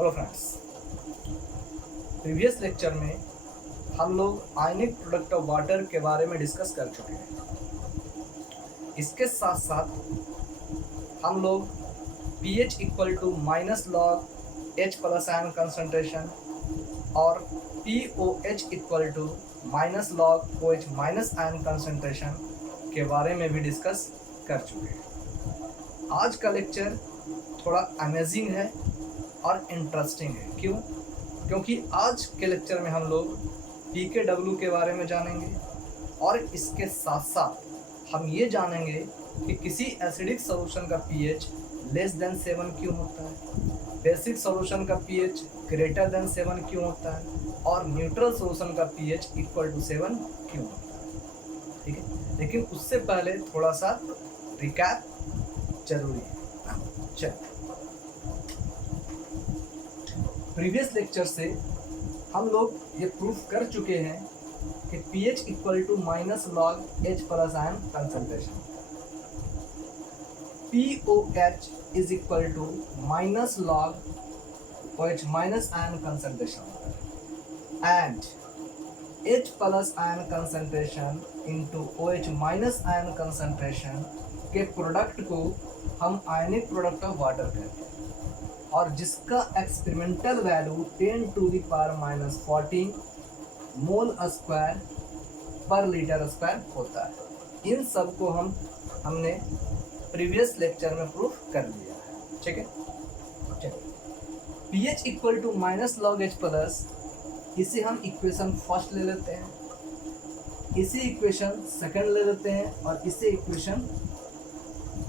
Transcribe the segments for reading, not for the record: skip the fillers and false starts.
Hello friends, previous lecture में हम लोग आयनिक प्रोडक्ट ऑफ वाटर के बारे में डिस्कस कर चुके हैं। इसके साथ साथ हम लोग pH equal to minus log H plus ion concentration और POH equal to minus log OH minus ion concentration के बारे में भी डिस्कस कर चुके हैं। आज का लेक्चर थोड़ा अमेजिंग है और इंटरेस्टिंग है। क्यों? क्योंकि आज के लेक्चर में हम लोग pKw के बारे में जानेंगे और इसके साथ साथ हम ये जानेंगे कि किसी एसिडिक सॉल्यूशन का pH लेस देन 7 क्यों होता है, बेसिक सॉल्यूशन का pH ग्रेटर देन 7 क्यों होता है और न्यूट्रल सॉल्यूशन का pH इक्वल टू 7 क्यों होता है। ठीक है, लेकिन उससे पहले थोड़ा सा रिकैप जरूरी है। चलिए, प्रीवियस लेक्चर से हम लोग ये प्रूफ कर चुके हैं कि pH equal to minus log H plus ion concentration, POH is equal to minus log OH minus ion concentration and H plus ion concentration into OH minus ion concentration के product को हम आयनिक product of water कहते हैं और जिसका experimental value 10 to the power minus 14 mole square पर litre square होता है। इन सब को हमने प्रीवियस लेक्चर में प्रूफ कर लिया है। ठीक है, चलिए, pH equal to minus log H plus, इसे हम इक्वेशन फर्स्ट ले लेते हैं, इसे इक्वेशन सेकंड ले लेते हैं और इसे इक्वेशन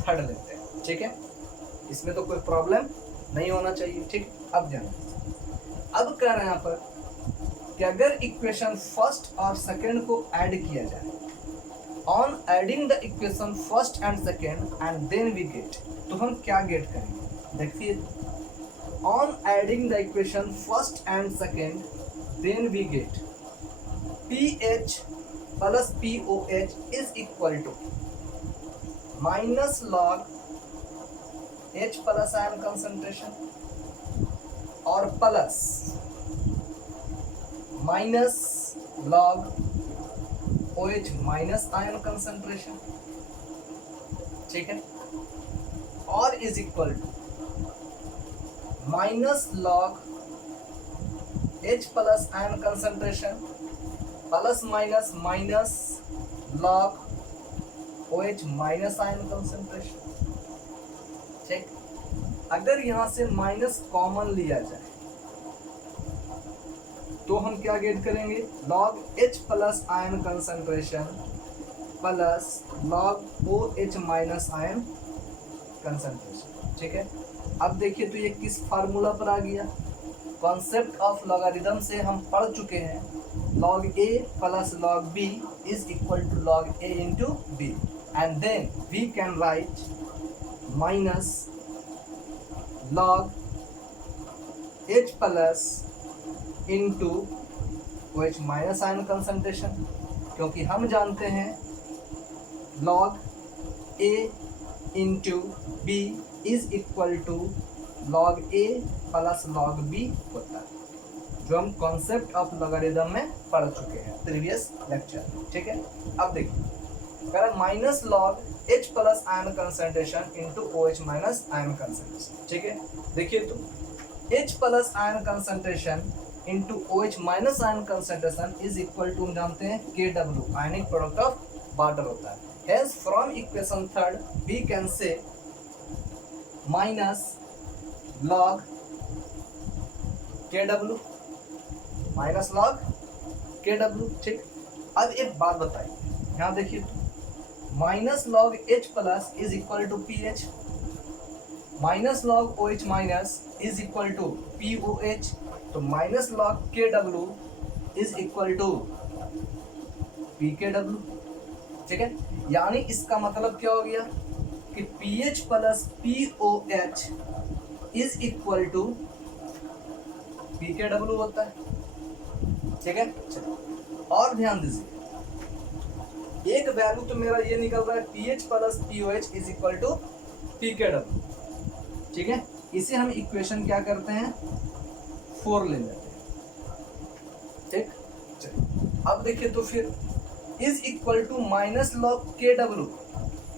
थर्ड लेते हैं। ठीक है, इसमें तो कोई प्रॉब्लम नहीं होना चाहिए। ठीक, अब ध्यान दीजिए। अब कह रहे हैं यहाँ पर कि अगर इक्वेशन फर्स्ट और सेकंड को ऐड किया जाए, on adding the equation first and second and then we get, तो हम क्या गेट करेंगे? देखिए, on adding the equation first and second then we get pH plus POH is equal to minus log H plus ion concentration और plus minus log OH minus ion concentration. ठीक है, और is equal to minus log H plus ion concentration plus minus minus log OH minus ion concentration. ठीक, अगर यहां से minus common लिया जाए तो हम क्या गेट करेंगे? Log H plus ion concentration plus log OH minus ion concentration. ठीक है, अब देखिए तो ये किस फार्मूला पर आ गया? कॉन्सेप्ट ऑफ लॉगरिथम से हम पढ़ चुके हैं, log A plus log B is equal to log A into B and then we can write minus log H plus into OH minus ion concentration, क्योंकि हम जानते हैं log A into B is equal to log A plus log B होता है, जो हम concept of logarithm में पढ़ चुके हैं प्रीवियस लेक्चर। ठीक है, अब देखिए, minus log H plus ion concentration into OH minus ion concentration. ठीक है, देखिए तो H plus ion concentration into OH minus ion concentration is equal to, हम जानते हैं KW ionic product of water होता है। Hence from equation third we can say minus log KW minus log KW। ठीक, अब एक बात बताइए, यहाँ देखिए तो minus log H plus is equal to PH, minus log OH minus is equal to POH, तो minus log KW is equal to PKW। ठीक है, यानी इसका मतलब क्या हो गया कि pH plus POH is equal to PKW होता है। ठीक है, चलो और ध्यान दीजिए, एक वैल्यू तो मेरा ये निकल रहा है pH plus POH is equal to PKW। ठीक है, इसे हम इक्वेशन क्या करते हैं? 4 ले लेते हैं। ठीक, चलिए अब देखिए तो फिर is equal to minus log के डब्ल्यू,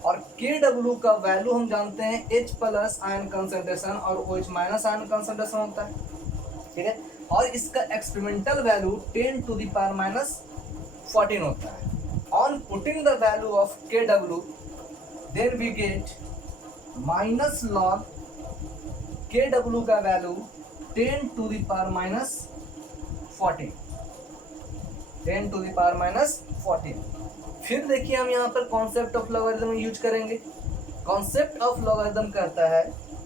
और के डब्ल्यू का वैल्यू हम जानते हैं H प्लस आयन कंसंट्रेशन और OH माइनस आयन कंसंट्रेशन होता है। ठीक है, और इसका experimental value 10 to the power minus 14 होता है। On putting the value of K W then we get minus log के डब्ल्यू का value 10 to the power minus 14, 10 to the power minus 14। फिर देखिए हम यहाँ पर कॉन्सेप्ट ऑफ लॉगरिथम यूज करेंगे। कॉन्सेप्ट ऑफ लॉगरिथम कहता है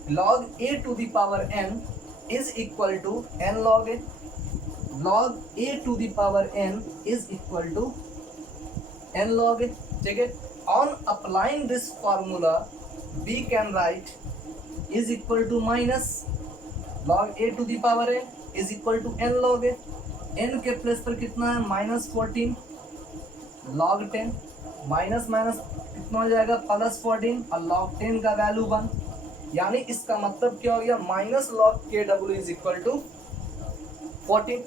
log a to the power n is equal to n log a, log a to the power n is equal to n log a। ठीक है, on applying this formula we can write is equal to minus log a to the power n is equal to n log a। n के place पर कितना है -14 log 10, minus minus कितना हो जाएगा +14 और log 10 का वैल्यू 1, यानी इसका मतलब क्या हो गया माइनस log के डब्ल्यू इज इक्वल टू 14।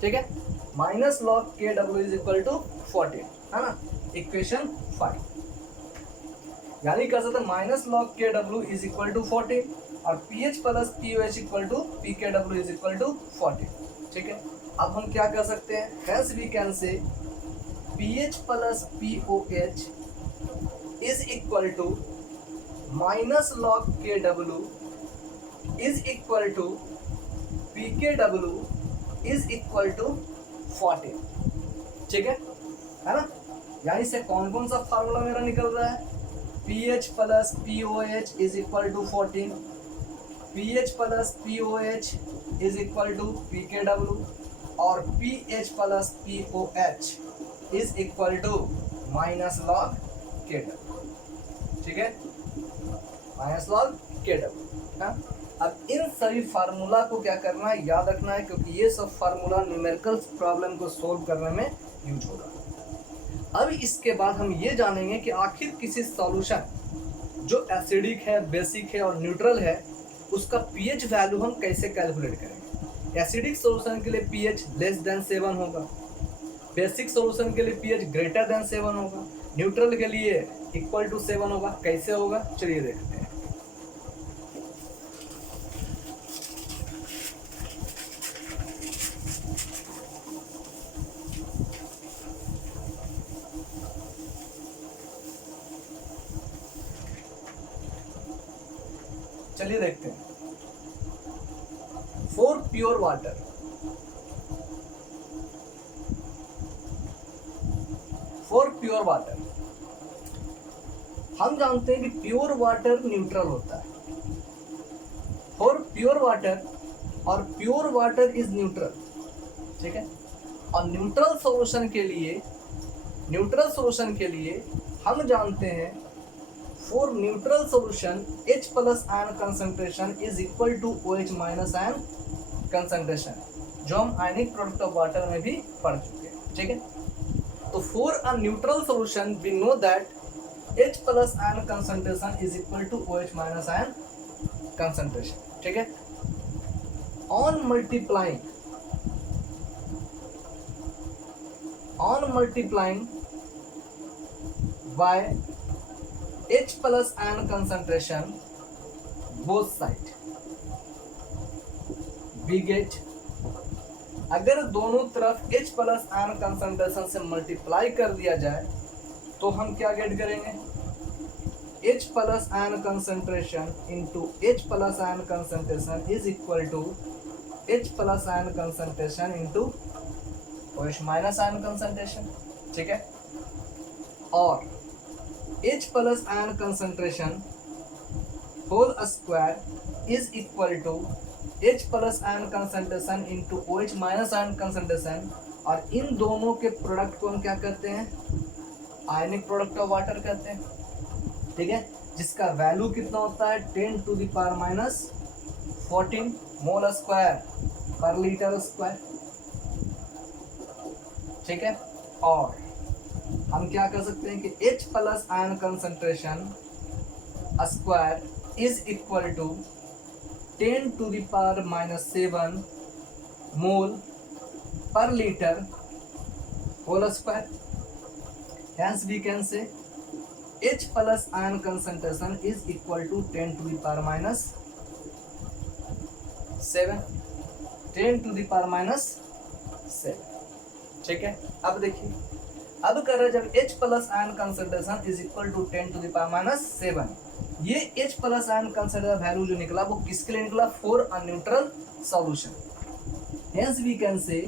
ठीक है, माइनस log के डब्ल्यू इज इक्वल टू 14 है ना, इक्वेशन 5। यानी कह सकते माइनस log के डब्ल्यू इज इक्वल टू 14 और pH plus POH equal to P K W is equal to 14। ठीक है, अब हम क्या कर सकते हैं, hence we can say pH plus POH is equal to minus log KW is equal to PKW is equal to 14। ठीक है ना, यानी से कौन कौन सा फार्मूला मेरा निकल रहा है, pH plus POH is equal to 14, pH plus POH is equal to PKW और pH plus POH is equal to minus log के डब्ल्यू। ठीक है, माइनस लॉग के डब्ल्यू। अब इन सभी फार्मूला को क्या करना है, याद रखना है, क्योंकि ये सब फार्मूला न्यूमेरिकल प्रॉब्लम को सोल्व करने में यूज होगा। अब इसके बाद हम ये जानेंगे कि आखिर किसी सॉल्यूशन जो एसिडिक है, बेसिक है और न्यूट्रल है, उसका पीएच वैल्यू हम कैसे कैलकुलेट करेंगे। एसिडिक सॉल्यूशन के लिए पीएच लेस देन 7 होगा, बेसिक सॉल्यूशन के लिए पीएच ग्रेटर देन 7 होगा, न्यूट्रल के लिए इक्वल टू 7 होगा। कैसे होगा चलिए देखते हैं। चलिए देखते हैं। For pure water, for pure water हम जानते हैं कि प्योर वाटर न्यूट्रल होता है। फॉर प्योर वाटर और प्योर वाटर इज न्यूट्रल। ठीक है, और न्यूट्रल सॉल्यूशन के लिए हम जानते हैं for neutral solution H plus ion concentration is equal to OH minus ion concentration, जो हम आयनिक प्रोडक्ट ऑफ वाटर में भी पढ़ चुके हैं। ठीक है, तो for a neutral solution we know that H plus ion concentration is equal to OH minus ion concentration. ठीक है, on multiplying by H plus ion concentration both side we get, अगर दोनों तरफ H प्लस आयन कंसंट्रेशन से multiply कर दिया जाए तो हम क्या गेट करेंगे, H plus ion concentration into H plus ion concentration is equal to H plus ion concentration into OH minus ion concentration. ठीक है, और H plus ion concentration whole square is equal to H plus ion concentration into OH minus ion concentration, और इन दोनों के product को हम क्या कहते हैं, आयनिक प्रोडक्ट ऑफ वाटर कहते हैं। ठीक है, जिसका वैल्यू कितना होता है 10 to the power minus 14 mole square पर लीटर स्क्वायर। ठीक है, और हम क्या कर सकते हैं कि H plus ion concentration square is equal to 10 to the power minus 7 mole per liter whole square. Hence we can say H plus ion concentration is equal to 10 to the power minus 7, 10 to the power minus 7. ठीक है, अब देखिए, अब कर रहे जब H plus ion concentration is equal to 10 to the power minus 7, ये H plus ion concentration value जो निकला वो किसके लिए निकला? For a neutral solution. Hence we can say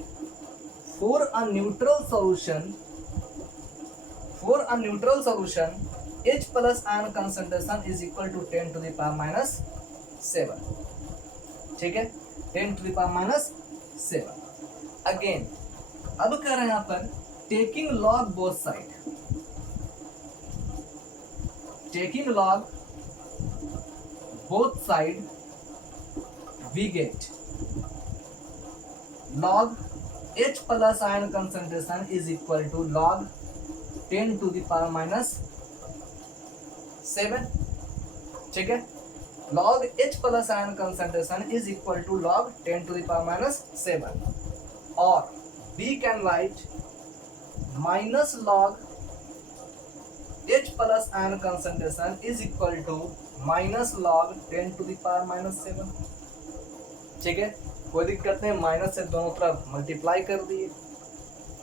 for a neutral solution H plus ion concentration is equal to 10 to the power minus 7. ठीक है, 10 to the power minus 7. Again अब कह रहे हैं यहाँ पर taking log both side, taking log both side we get log H plus ion concentration is equal to log 10 to the power minus 7. ठीक है, log H plus ion concentration is equal to log 10 to the power minus 7, or we can write minus log H plus ion concentration is equal to minus log 10 to the power minus 7. ठीक है, कोई दिक्कत नहीं, minus से दोनों तरफ multiply कर दिए.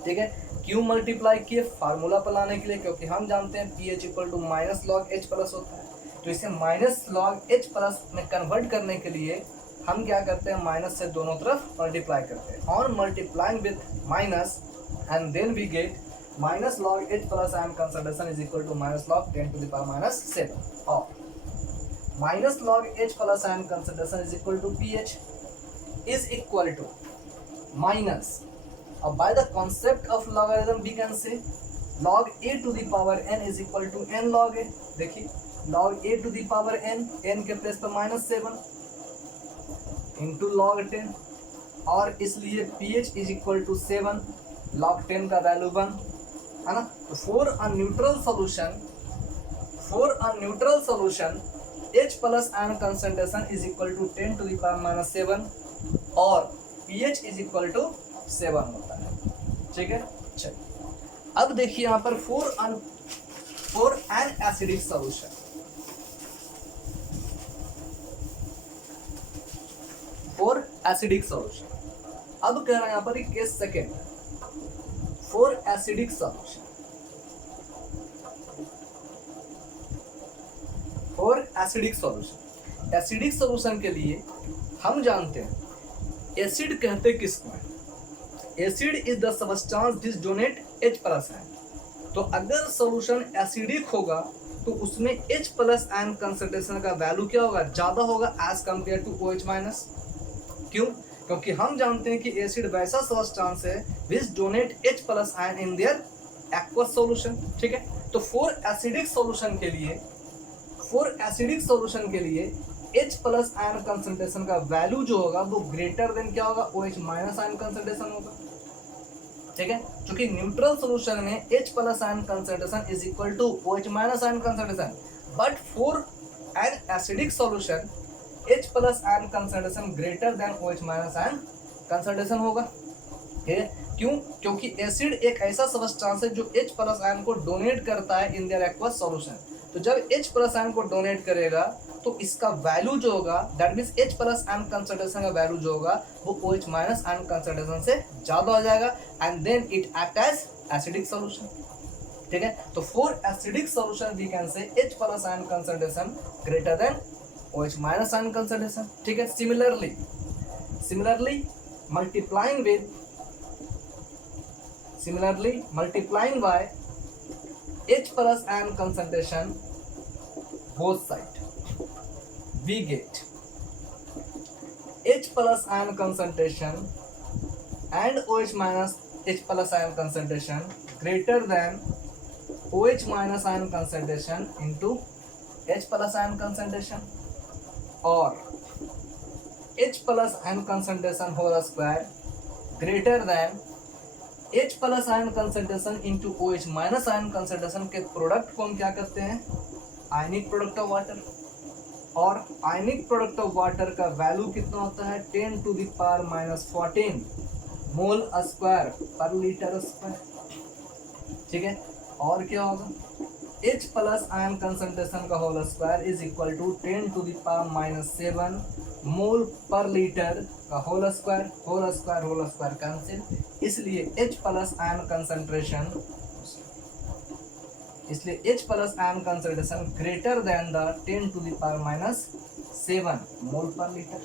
ठीक है, क्यों मल्टीप्लाई किए? फार्मूला पर लाने के लिए, क्योंकि हम जानते हैं pH equal to minus log H plus होता है, तो इसे माइनस लॉग एच प्लस में कन्वर्ट करने के लिए हम क्या करते हैं? माइनस से दोनों तरफ मल्टीप्लाई करते हैं. On multiplying with minus and then we get minus log H plus ion concentration is equal to minus log 10 to the power minus 7, और minus log H plus ion concentration is equal to pH is equal to minus, by the concept of logarithm we can say log a to the power n is equal to n log a. देखिए, log a to the power n, n के place पर minus 7 into log 10, और इसलिए pH is equal to 7, log 10 का value 1 है ना. तो for a neutral solution H plus ion concentration is equal to 10 to the power minus 7 और pH is equal to 7 होता है. ठीक है, चलिए अब देखिए यहाँ पर for an acidic solution, for acidic solution, अब कह रहा है यहाँ पर case second, for acidic solution, for acidic solution. Acidic solution के लिए हम जानते हैं एसिड कहते किसको है? Acid is the substance this donate H plus ion. तो अगर सॉल्यूशन एसिडिक होगा तो उसमें H प्लस आयन कंसंट्रेशन का वैल्यू क्या होगा? ज्यादा होगा as compare to OH minus. क्यों? क्योंकि हम जानते हैं कि एसिड वैसा सबस्टेंस है which donate H plus ion in their aqueous solution. ठीक है, तो फॉर एसिडिक सॉल्यूशन के लिए H प्लस आयन कंसंट्रेशन का वैल्यू जो होगा वो ग्रेटर देन क्या होगा? OH माइनस आयन कंसंट्रेशन होगा. ठीक है, क्योंकि न्यूट्रल सॉल्यूशन में H plus ion concentration is equal to OH minus ion concentration, but for an acidic solution H plus ion concentration greater than OH minus ion concentration होगा. क्यों? क्योंकि acid एक ऐसा सबस्टेंस है जो H प्लस आयन को donate करता है इन देयर एक्वस सॉल्यूशन. तो जब H प्लस आयन को डोनेट करेगा तो इसका वैल्यू जो होगा that means H plus ion concentration का वैल्यू जो होगा वो OH माइनस आयन कंसंट्रेशन से ज्यादा हो जाएगा and then it act as acidic solution. ठीक है, तो for acidic solution we can say H plus ion concentration greater than OH minus ion concentration. ठीक है, multiplying by H plus ion concentration both side we get H plus ion concentration and OH minus H plus ion concentration greater than OH minus ion concentration into H plus ion concentration, or H plus ion concentration whole square greater than H plus ion concentration into OH minus ion concentration के product को हम क्या करते हैं? Ionic product of water. और ionic product of water का value कितना होता है 10 to the power minus 14 mole square पर लीटर स्क्वायर। ठीक है, और क्या होगा H प्लस आयन कंसंट्रेशन का whole square is equal to 10 to the power minus 7 mole per litre का whole square. Whole square cancel, इसलिए H plus ion concentration greater than the 10 to the power minus 7 mole per litre.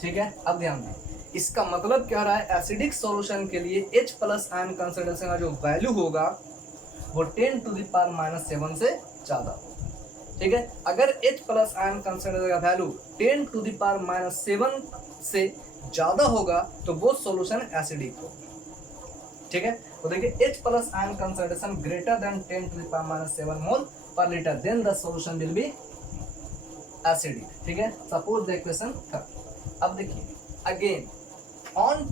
ठीक है, अब ध्यान दें, इसका मतलब क्या हो रहा है, एसिडिक सॉल्यूशन के लिए H प्लस आयन कंसंट्रेशन का जो वैल्यू होगा वो 10 टू द पावर माइनस 7 से ज्यादा होगा। ठीक है, अगर H प्लस आयन कंसंट्रेशन का value 10 to the power minus 7 से ज्यादा होगा तो वो सॉल्यूशन एसिडिक होगा। ठीक है, तो देखिए H plus ion concentration greater than 10 to the power minus 7 mole per litre, then the solution will be acidic. ठीक है, सपोज द इक्वेशन 3। अब देखिए again on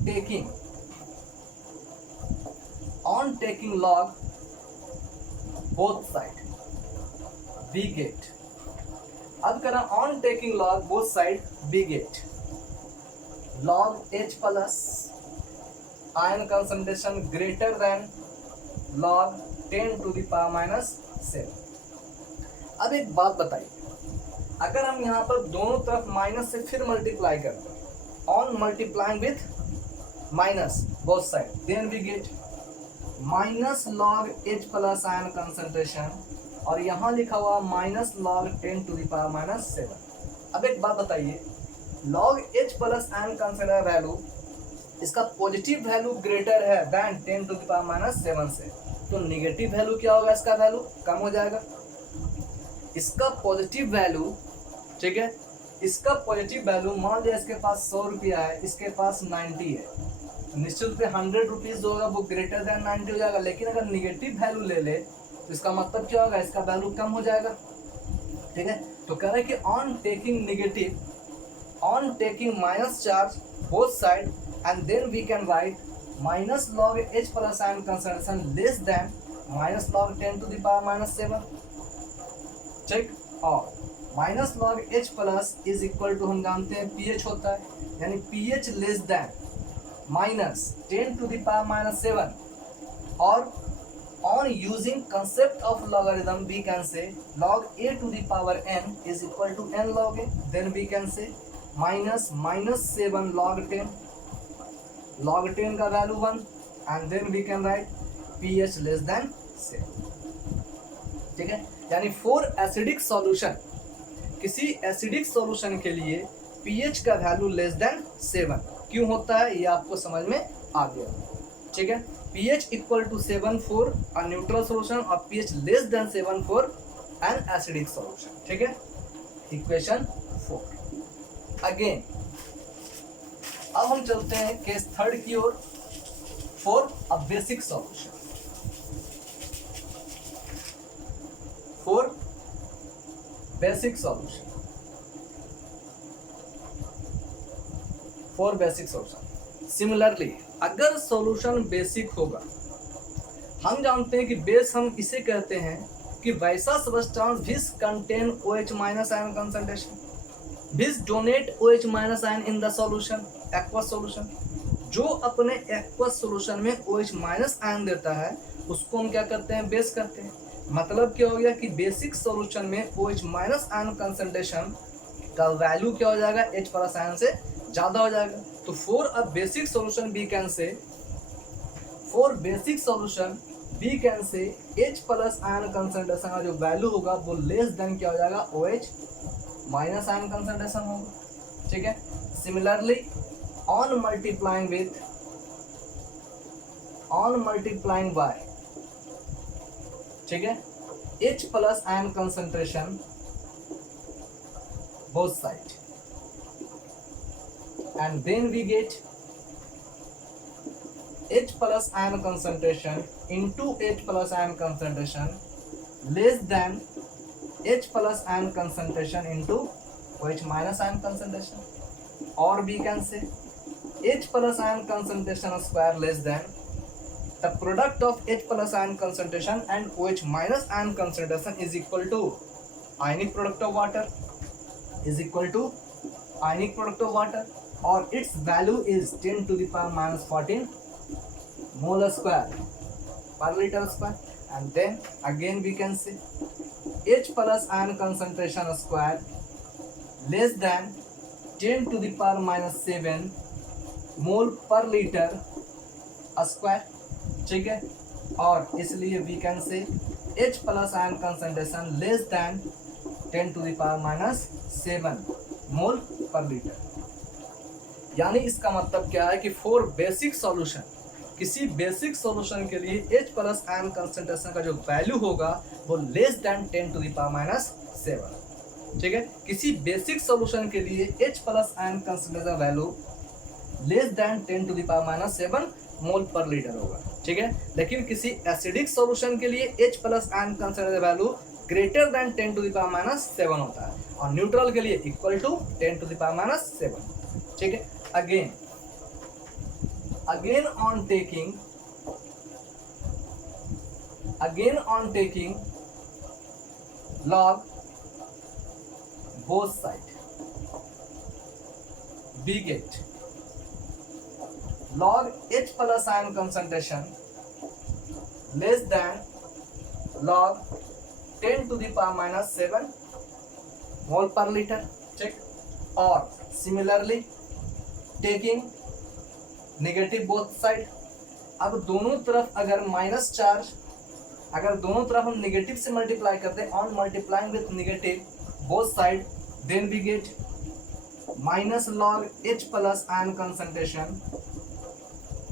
taking log both side we get, अब करा on taking log both side we get log H plus ion concentration greater than log 10 to the power minus 7। अब एक बात बताइए, अगर हम यहाँ पर दोनों तरफ माइनस से फिर मल्टीप्लाई करते हैं, on multiplying with minus both side, then we get minus log H plus ion concentration और यहाँ लिखा हुआ minus log 10 to the power minus 7। अब एक बात बताइए, log H plus ion concentration value इसका पॉजिटिव वैल्यू ग्रेटर है then 10 to the power minus 7 से, तो निगेटिव वैल्यू क्या होगा, इसका वैल्यू कम हो जाएगा। इसका पॉजिटिव वैल्यू, ठीक है, इसका पॉजिटिव वैल्यू मान लिया इसके पास 100 रुपया है, इसके पास 90 है, तो निश्चित रूप से 100 रुपीज होगा वो ग्रेटर देन 90 हो जाएगा। लेकिन अगर निगेटिव वैल्यू ले ले तो इसका मतलब क्या होगा, इसका वैल्यू कम हो जाएगा। ठीक है, तो कह रहे हैं कि on taking negative, on taking minus charge both side and then we can write minus log H plus ion concentration less than minus log 10 to the power minus 7। ठीक, और minus log H plus is equal to हम जानते हैं pH होता है, यानी pH less than minus 10 to the power minus 7, और on using concept of logarithm we can say log a to the power n is equal to n log a, then we can say minus 7 log 10, log 10 का value 1 and then we can write pH less than 7। ठीक है, यानी for acidic solution, किसी acidic solution के लिए pH का value less than 7 क्यों होता है ये आपको समझ में आ गया। ठीक है, pH equal to 7 for a neutral solution और pH less than 7 for an acidic solution. ठीक है, इक्वेशन 4। अगेन अब हम चलते हैं केस 3 की ओर, for a basic solution, for basic solution, for basic solution. Similarly अगर सॉल्यूशन बेसिक होगा, हम जानते हैं कि बेस हम इसे कहते हैं कि वैसा substance which contain OH minus ion concentration, which donate OH minus ion in the solution aqueous solution, जो अपने एक्वस सॉल्यूशन में OH माइनस आयन देता है उसको हम क्या करते हैं, बेस करते हैं। मतलब क्या हो गया कि बेसिक सॉल्यूशन में OH माइनस आयन कंसंट्रेशन का वैल्यू क्या हो जाएगा, H प्लस आयन से ज्यादा हो जाएगा। तो for a basic solution we can say, for basic solution we can say H plus ion concentration का जो वैल्यू होगा वो लेस देन क्या हो जाएगा, OH माइनस आयन कंसंट्रेशन होगा। ठीक है, similarly on multiplying with, on multiplying bye, ठीक है, H plus ion concentration both side and then we get H plus ion concentration into H plus ion concentration less than H plus ion concentration into OH minus ion concentration, or we can say H plus ion concentration square less than the product of H plus ion concentration and OH minus ion concentration is equal to ionic product of water is equal to ionic product of water, or its value is 10 to the power minus 14 mole square per liter square. And then again we can say H plus ion concentration square less than 10 to the power minus 7 mole per litre square, ठीक है। और इसलिए we can say H plus ion concentration less than 10 to the power minus 7 mole per litre. यानी इसका मतलब क्या है कि फॉर बेसिक सॉल्यूशन, किसी बेसिक सॉल्यूशन के लिए H प्लस आयन कंसंट्रेशन का जो वैल्यू होगा वो less than 10 to the power minus 7, ठीक है। किसी बेसिक सॉल्यूशन के लिए H plus ion concentration value less than 10 to the power minus 7 mole per litre होगा, ठीक है। लेकिन किसी एसिडिक सॉल्यूशन के लिए H plus ion concentration value greater than 10 to the power minus 7 होता है, और न्यूट्रल के लिए equal to 10 to the power minus 7, ठीक है। Again on taking log both side, we get log H plus ion concentration less than log 10 to the power minus 7 mole per liter, check। और similarly taking negative both side, अब दोनों तरफ अगर minus charge, अगर दोनों तरफ हम negative से मल्टीप्लाई करते हैं, on multiplying with negative both side, then we get minus log H plus ion concentration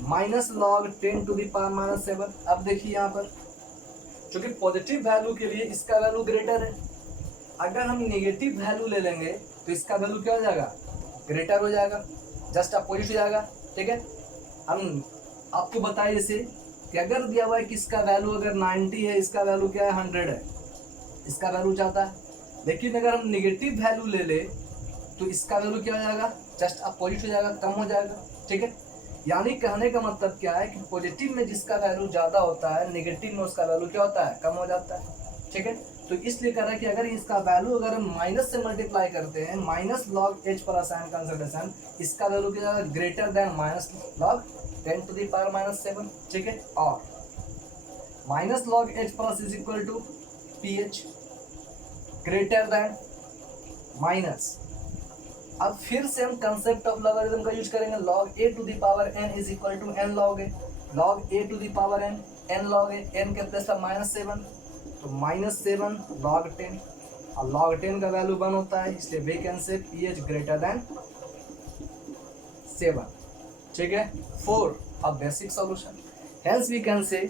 minus log 10 to the power minus 7। अब देखिए यहाँ पर क्योंकि पॉजिटिव वैल्यू के लिए इसका वैल्यू ग्रेटर है, अगर हम नेगेटिव वैल्यू ले लेंगे तो इसका वैल्यू क्या हो जाएगा, ग्रेटर हो जाएगा, जस्ट अपोजिट हो जाएगा, ठीक है। हम आपको बताए जैसे कि अगर दिया हुआ है कि इसका वैल्यू अगर 90 है, इसका वैल्यू क्या है 100 है, इसका वैल्यू चाहता है, लेकिन अगर हम नेगेटिव वैल्यू ले ले तो इसका वैल्यू क्या हो जाएगा, जस्ट अपोजिट हो जाएगा, कम हो जाएगा, ठीक है। यानी कहने का मतलब क्या है कि पॉजिटिव में जिसका वैल्यू ज़्यादा होता है, नेगेटिव में उसका वैल्यू क्या होता है, कम हो जाता है, ठीक है। तो इसलिए कह रहा है कि अगर इसका वैल्यू अगर हम माइनस से मल्टीप्लाई करते हैं, minus log H plus ion concentration, इसका वैल्यू क्या जाएगा, greater than minus log 10 to the power minus 7, ठीक है। और minus log H plus is equal to pH greater than minus, अब फिर से हम कंसेप्ट ऑफ लॉगरिथम का यूज करेंगे, log a to the power n is equal to n log a, log a to the power n log a, n के plus minus 7, तो minus 7 log 10, और log 10 का वैल्यू 1 होता है, इसलिए we can say pH greater than 7, ठीक है, for a basic solution. Hence we can say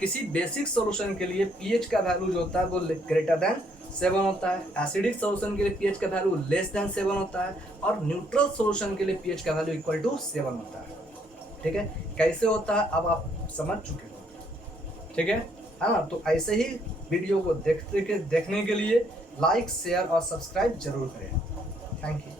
किसी बेसिक सॉल्यूशन के लिए pH का वैल्यू जो होता है वो ग्रेटर देन 7 होता है, एसिडिक सॉल्यूशन के लिए pH का वैल्यू लेस देन 7 होता है, और न्यूट्रल सॉल्यूशन के लिए pH का वैल्यू इक्वल टू 7 होता है, ठीक है। कैसे होता है अब आप समझ चुके हो, ठीक है ना। तो ऐसे ही वीडियो को देखने के लिए लाइक, शेयर और सब्सक्राइब जरूर करें। Thank you.